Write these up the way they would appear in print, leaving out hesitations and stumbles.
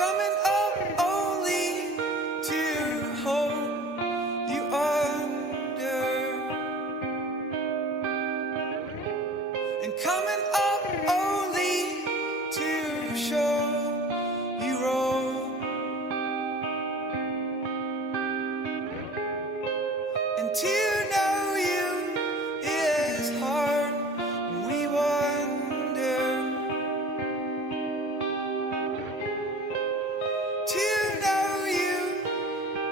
coming up only to hold you under, and coming up only to show you roll, and to know you is hard, and we wonder. To know you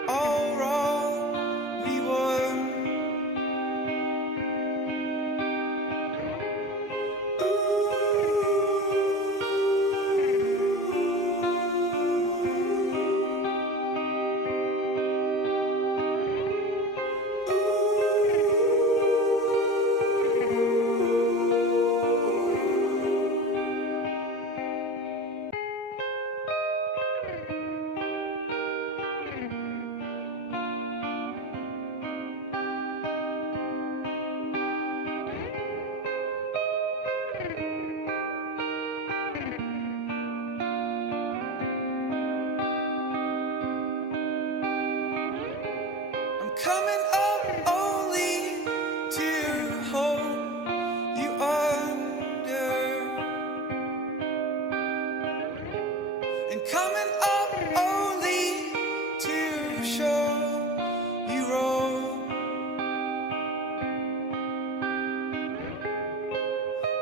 all wrong, we were. Coming up only to hold you under, and coming up only to show you roll,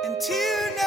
and to know